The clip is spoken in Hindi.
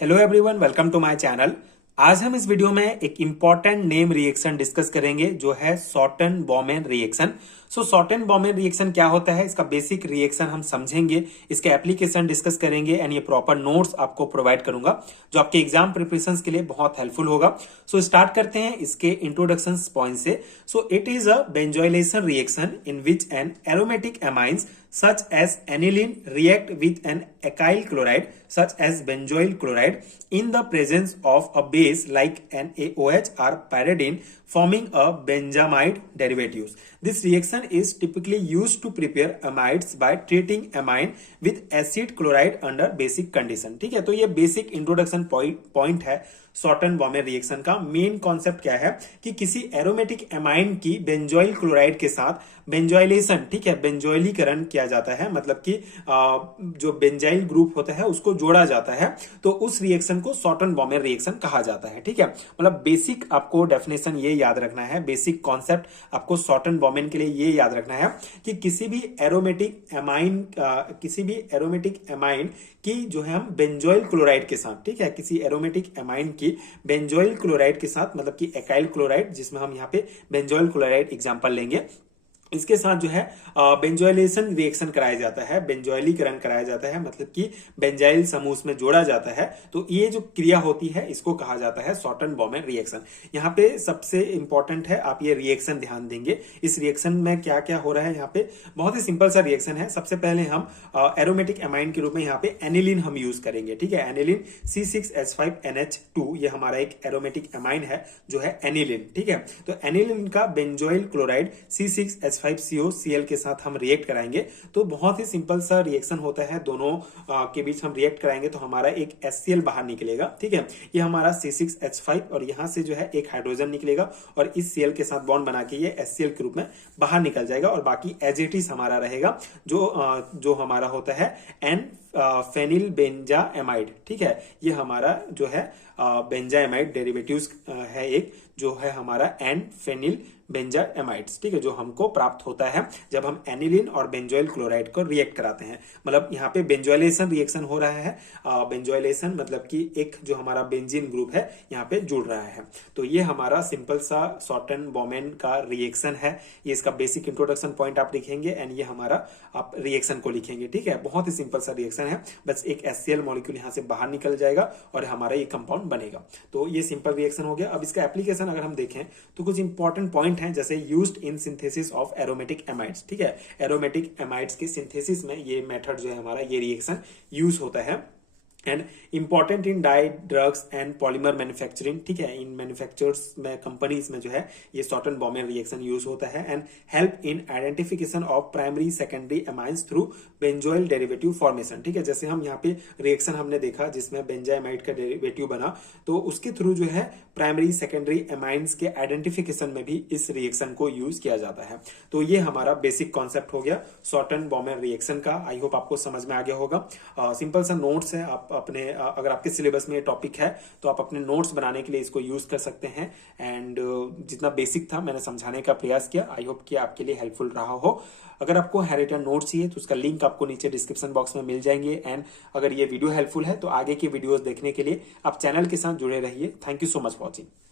Hello everyone, welcome to my channel. आज हम इस वीडियो में एक इंपॉर्टेंट नेम रिएक्शन डिस्कस करेंगे जो है सॉर्टन बॉमेन रिएक्शन। सॉर्टन बॉमेन रिएक्शन क्या होता है, इसका बेसिक रिएक्शन हम समझेंगे, इसके एप्लीकेशन डिस्कस करेंगे एंड ये प्रॉपर नोट्स आपको प्रोवाइड करूंगा जो आपके एग्जाम प्रिपरेशन के लिए बहुत हेल्पफुल होगा। स्टार्ट करते हैं इसके इंट्रोडक्शन पॉइंट से। It is a benzoylation reaction in which an aromatic amines such as aniline react with an acyl chloride such as benzoyl chloride in the presence of a base like NaOH or pyridine, forming a benzamide derivatives. This reaction is typically used to prepare amides by treating amine with acid chloride under basic condition। ठीक है, तो ये बेसिक इंट्रोडक्शन पॉइंट है। सॉर्टन बॉमेन रिएक्शन का मेन कॉन्सेप्ट क्या है कि किसी एरोमेटिक एमाइन की बेंजोइल क्लोराइड के साथ बेंजोइलेशन, ठीक है, बेंजोइलीकरण किया जाता है, मतलब कि जो बेंजाइल ग्रुप होता है उसको जोड़ा जाता है, तो उस रिएक्शन को सॉर्टन बॉमेन रिएक्शन कहा जाता है। ठीक है, मतलब बेसिक आपको डेफिनेशन ये याद रखना है, बेसिक कॉन्सेप्ट आपको सॉर्टन बॉमेन के लिए ये याद रखना है कि किसी भी एरोमेटिक एमाइन की जो है हम बेंजोइल क्लोराइड के साथ, ठीक है, किसी एरोमेटिक एमाइन की बेंजोइल क्लोराइड के साथ, मतलब कि एकाइल क्लोराइड, जिसमें हम यहाँ पे बेंजोइल क्लोराइड एग्जांपल लेंगे, इसके साथ जो है बेंजोइलेशन रिएक्शन कराया जाता है, बेंजोइलीकरण कराया जाता है, मतलब कि बेंजाइल समूह में जोड़ा जाता है। तो ये जो क्रिया होती है इसको कहा जाता है सॉर्टन बॉमेन रिएक्शन। यहाँ पे सबसे इंपॉर्टेंट है, आप ये रिएक्शन ध्यान देंगे। इस रिएक्शन में क्या क्या हो रहा है, यहाँ पे बहुत ही सिंपल सा रिएक्शन है। सबसे पहले हम एरोमेटिक एमाइन के रूप में यहाँ पे एनिलीन हम यूज करेंगे। ठीक है, एनिलीन C6H5NH2 ये हमारा एक एरोमेटिक एमाइन है जो है एनिलीन। ठीक है, तो एनिलीन का बेंजोइल क्लोराइड C6H5COCl के साथ हम रिएक्ट कराएंगे, तो बहुत ही सिंपल सा रिएक्शन होता है। दोनों के बीच हम रिएक्ट कराएंगे तो हमारा एक HCl बाहर निकलेगा। ठीक है, ये हमारा C6H5 और यहां से जो है एक हाइड्रोजन निकलेगा और इस Cl के साथ बॉन्ड बना के ये HCl के रूप में बाहर निकल जाएगा और बाकी एज इट इज हमारा रहेगा जो हमारा होता है एन फेनिल बेंजा एमाइड। ठीक है, ये हमारा जो है बेंजा एमाइड डेरिवेटिव्स है एक, जो है हमारा एन फेनिल बेंजा एमाइड्स। ठीक है, जो हमको प्राप्त होता है जब हम एनिलीन और बेंजोइल क्लोराइड को रिएक्ट कराते हैं। मतलब यहाँ पे बेंजोइलेशन रिएक्शन हो रहा है। बेंजोइलेशन मतलब कि एक जो हमारा बेंजीन ग्रुप है यहाँ पे जुड़ रहा है। तो ये हमारा सिंपल सा सॉर्टन बॉमेन का रिएक्शन है। ये इसका बेसिक इंट्रोडक्शन पॉइंट आप लिखेंगे एंड ये हमारा आप रिएक्शन को लिखेंगे। ठीक है, बहुत ही सिंपल सा रिएक्शन है, बस एक HCl मॉलिक्यूल यहाँ से बाहर निकल जाएगा और हमारा ये कंपाउंड बनेगा। तो ये सिंपल रिएक्शन हो गया। अब इसका एप्लीकेशन अगर हम देखें तो कुछ इंपॉर्टेंट पॉइंट हैं, जैसे used in synthesis of aromatic amides. ठीक है, एरोमेटिक एमाइड्स के सिंथेसिस में ये मेथड जो है हमारा, ये रिएक्शन यूज होता है and important in dye drugs and polymer manufacturing. ठीक है, इन मैन्युफैक्चरर्स में, कंपनीज में जो है ये सॉर्टन बॉमेन रिएक्शन यूज होता है and help in identification of primary secondary amines through benzoyl derivative formation. ठीक है, जैसे हम यहाँ पे रिएक्शन हमने देखा जिसमें बेंजाइमाइड का डेरिवेटिव बना, तो उसके थ्रू जो है प्राइमरी सेकेंडरी एमाइन्स के आइडेंटिफिकेशन में भी इस रिएक्शन को यूज किया जाता है। तो ये हमारा बेसिक कॉन्सेप्ट हो गया सॉर्टन बॉमेन रिएक्शन का। आई होप आपको समझ में आ गया होगा। सिंपल सा नोट्स है, आप अपने अगर आपके सिलेबस में ये टॉपिक है तो आप अपने नोट्स बनाने के लिए इसको यूज कर सकते हैं एंड जितना बेसिक था मैंने समझाने का प्रयास किया। आई होप कि आपके लिए हेल्पफुल रहा हो। अगर आपको हैंडरिटन नोट्स चाहिए तो उसका लिंक आपको नीचे डिस्क्रिप्शन बॉक्स में मिल जाएंगे एंड अगर ये वीडियो हेल्पफुल है तो आगे की वीडियोस देखने के लिए आप चैनल के साथ जुड़े रहिए। Thank you so much for watching.